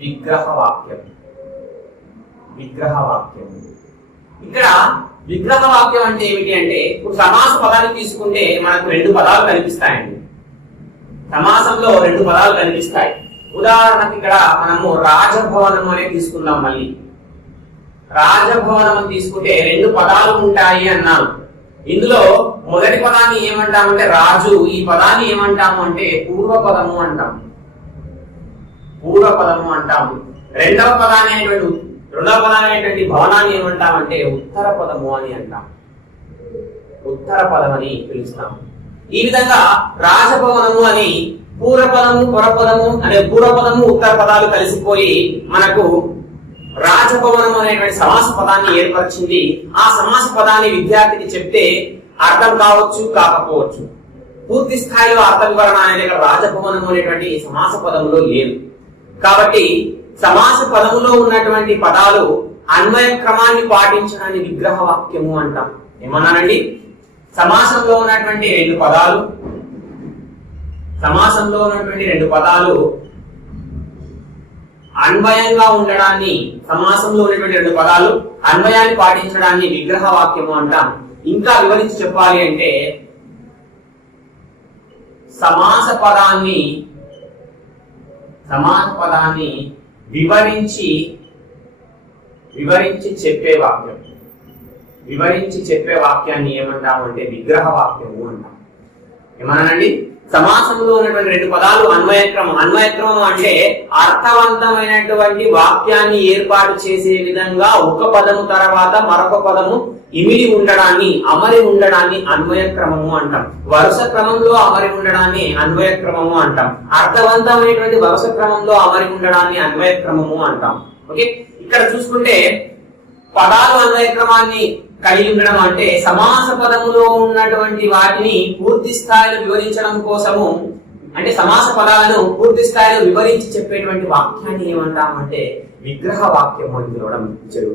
విగ్రహ వాక్యం. విగ్రహ వాక్యం. ఇక్కడ విగ్రహ వాక్యం అంటే ఏమిటి అంటే, ఇప్పుడు సమాస పదాన్ని తీసుకుంటే మనకు రెండు పదాలు కనిపిస్తాయండి. సమాసంలో రెండు పదాలు కనిపిస్తాయి. ఉదాహరణకి ఇక్కడ మనము రాజభవనం అనే తీసుకుందాం. మళ్ళీ రాజభవనం అని తీసుకుంటే రెండు పదాలు ఉంటాయి అన్నాను. ఇందులో మొదటి పదాన్ని ఏమంటామంటే రాజు, ఈ పదాన్ని ఏమంటాము అంటే పూర్వపదము అంటాము. పూర్వపదము అంటాము. రెండవ పదాన్ని భవనాన్ని ఏమంటామంటే ఉత్తర పదము అని అంటాం. ఉత్తర పదం అని పిలుస్తాము. ఈ విధంగా రాజభవనము అని పూర్వపదము పరపదము అనే పూర్వపదము ఉత్తర పదాలు కలిసిపోయి మనకు రాజభవనం అనేటువంటి సమాస పదాన్ని ఏర్పరిచింది. ఆ సమాస పదాన్ని విద్యార్థికి చెప్తే అర్థం కావచ్చు, కాకపోవచ్చు. పూర్తి స్థాయిలో అర్థ వివరణ అనేది రాజభవనం అనేటువంటి సమాస పదములో లేదు. కాబట్టి సమాస పదములో ఉన్నటువంటి పదాలు అన్వయ క్రమాన్ని పాటించడాన్ని విగ్రహ వాక్యము అంటాం. ఏమన్నానండి? సమాసంలో ఉన్నటువంటి రెండు పదాలు అన్వయంగా ఉండడాన్ని, సమాసంలో ఉన్నటువంటి రెండు పదాలు అన్వయాన్ని పాటించడాన్ని విగ్రహ వాక్యము అంటాం. ఇంకా వివరించి చెప్పాలి అంటే సమాస పదాన్ని వివరించి చెప్పే వాక్యాన్ని ఏమంటాము అంటే విగ్రహ వాక్యము అంటాం. ఏమన్నానండి? సమాసంలో ఉన్నటువంటి రెండు పదాలు అన్వయక్రమం. అన్వయక్రమం అంటే అర్థవంతమైనటువంటి వాక్యాన్ని ఏర్పాటు చేసే విధంగా ఒక పదము తర్వాత మరొక పదము ఇమిడి ఉండడాన్ని, అమరి ఉండడాన్ని అన్వయక్రమము అంటాం. వరుస క్రమంలో అమరి ఉండడాన్ని అన్వయక్రమము అంటాం. అర్థవంతమైనటువంటి వరుస క్రమంలో అమరి ఉండడాన్ని అన్వయక్రమము అంటాం. ఓకే, ఇక్కడ చూసుకుంటే పదాలు అన్వయక్రమాన్ని కలిగి ఉండడం అంటే సమాస పదములో ఉన్నటువంటి వాటిని పూర్తి స్థాయిలో వివరించడం కోసము, అంటే సమాస పదాలను పూర్తి స్థాయిలో వివరించి చెప్పేటువంటి వాక్యాన్ని ఏమంటామంటే విగ్రహ వాక్యము అని పిలవడం జరుగుతుంది.